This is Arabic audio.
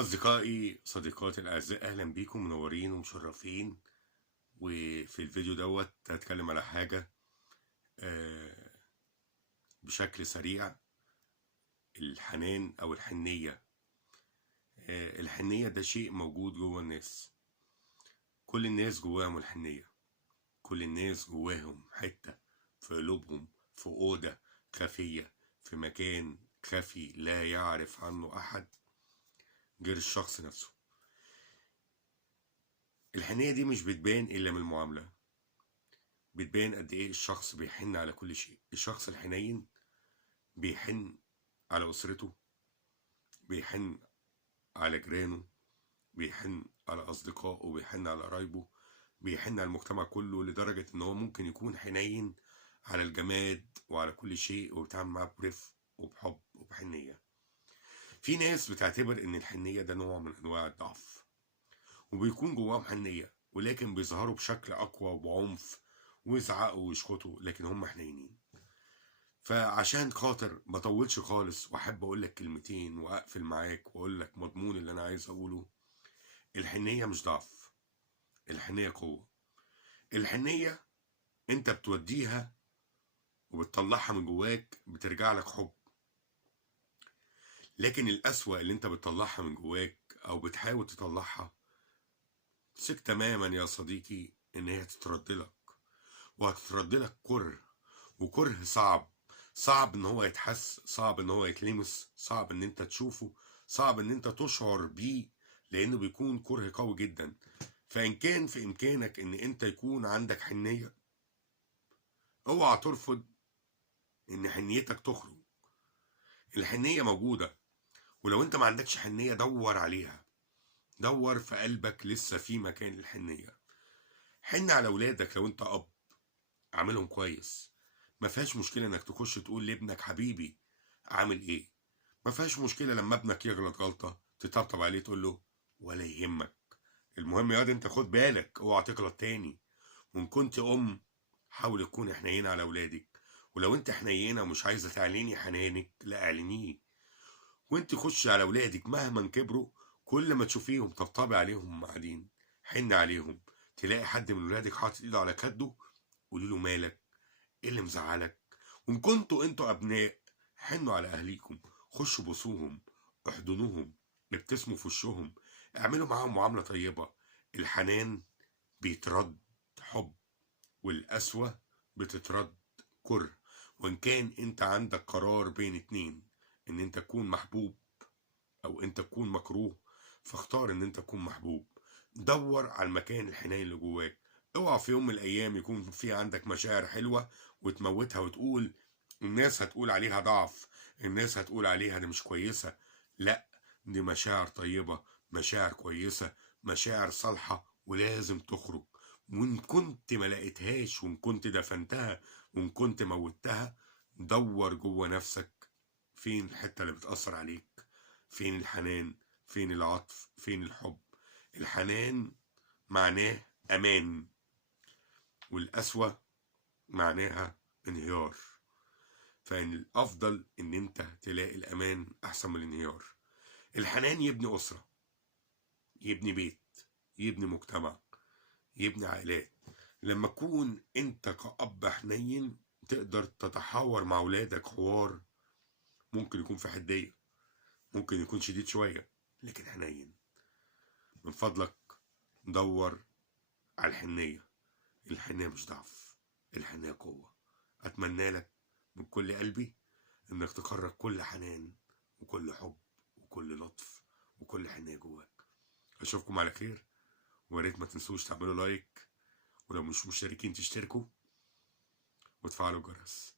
أصدقائي صديقاتي الأعزاء، أهلا بيكم، منورين ومشرفين. وفي الفيديو دوت هتكلم على حاجة بشكل سريع. الحنان أو الحنية. الحنية ده شيء موجود جوه الناس. كل الناس جواهم الحنية. كل الناس جواهم حتة في قلوبهم، في أوضة خفية، في مكان خفي لا يعرف عنه أحد غير الشخص نفسه. الحنية دي مش بتبان إلا من المعاملة. بتبان قد ايه الشخص بيحن على كل شيء. الشخص الحنين بيحن على أسرته، بيحن على جيرانه، بيحن على أصدقائه، بيحن على قرايبه، بيحن على المجتمع كله، لدرجة إن هو ممكن يكون حنين على الجماد وعلى كل شيء وبيتعامل معاه برفق وبحب وبحنية. في ناس بتعتبر إن الحنية ده نوع من أنواع الضعف، وبيكون جواهم حنية ولكن بيظهروا بشكل أقوى وبعنف ويزعقوا ويشخطوا، لكن هم حنينين. فعشان خاطر ما اطولش خالص واحب اقول لك كلمتين واقفل معاك واقول لك مضمون اللي انا عايز اقوله. الحنية مش ضعف، الحنية قوة. الحنية انت بتوديها وبتطلعها من جواك، بترجع لك حب. لكن الأسوأ اللي انت بتطلعها من جواك او بتحاول تطلعها، ثق تماما يا صديقي ان هي تترد لك، وهتترد لك كره. وكره صعب، صعب ان هو يتحس، صعب ان هو يتلمس، صعب ان انت تشوفه، صعب ان انت تشعر بيه، لانه بيكون كره قوي جدا. فان كان في امكانك ان انت يكون عندك حنية، اوعى ترفض ان حنيتك تخرج. الحنية موجودة، ولو انت ما عندكش حنية دور عليها. دور في قلبك لسه في مكان الحنية. حن على اولادك. لو انت اب عاملهم كويس، ما فيهاش مشكلة انك تخش تقول لابنك حبيبي عامل ايه. ما فيهاش مشكلة لما ابنك يغلط غلطة تطبطب عليه تقول له ولا يهمك، المهم يا واد انت خد بالك اوعى تغلط تاني. وان كنت ام، حاول تكون حنينة على اولادك. ولو انت حنينة ومش عايزة تعلني حنانك، لا اعلنيه. وانت خش على اولادك مهما كبروا، كل ما تشوفيهم طبطبي عليهم قاعدين، حن عليهم. تلاقي حد من ولادك حاطط ايده على خده، قولي له مالك، ايه اللي مزعلك. وان كنتوا انتوا ابناء، حنوا على اهليكم، خشوا بوسوهم، احضنوهم، ابتسموا في وشهم، اعملوا معاهم معاملة طيبة. الحنان بيترد حب، والقسوة بتترد كره. وان كان انت عندك قرار بين اتنين، ان انت تكون محبوب او انت تكون مكروه، فاختار ان انت تكون محبوب. دور على المكان الحنين اللي جواك. اوعى في يوم من الايام يكون في عندك مشاعر حلوة وتموتها وتقول الناس هتقول عليها ضعف، الناس هتقول عليها دي مش كويسة. لا، دي مشاعر طيبة، مشاعر كويسة، مشاعر صالحة، ولازم تخرج. وان كنت ما لقيتهاش، وان كنت دفنتها، وان كنت موتها، دور جوه نفسك فين الحتة اللي بتأثر عليك. فين الحنان، فين العطف، فين الحب. الحنان معناه امان، والقسوة معناها انهيار. فإن الأفضل إن أنت تلاقي الأمان أحسن من الانهيار. الحنان يبني أسرة، يبني بيت، يبني مجتمع، يبني عائلات. لما تكون أنت كأب حنين، تقدر تتحاور مع أولادك حوار ممكن يكون في حدية، ممكن يكون شديد شوية، لكن حنين. من فضلك دور على الحنية. الحنية مش ضعف، الحنية قوة. أتمنى لك من كل قلبي إنك تخرج كل حنان وكل حب وكل لطف وكل حنية جواك. أشوفكم على خير، وياريت ما تنسوش تعملوا لايك، ولو مش مشتركين تشتركوا وتفعلوا الجرس.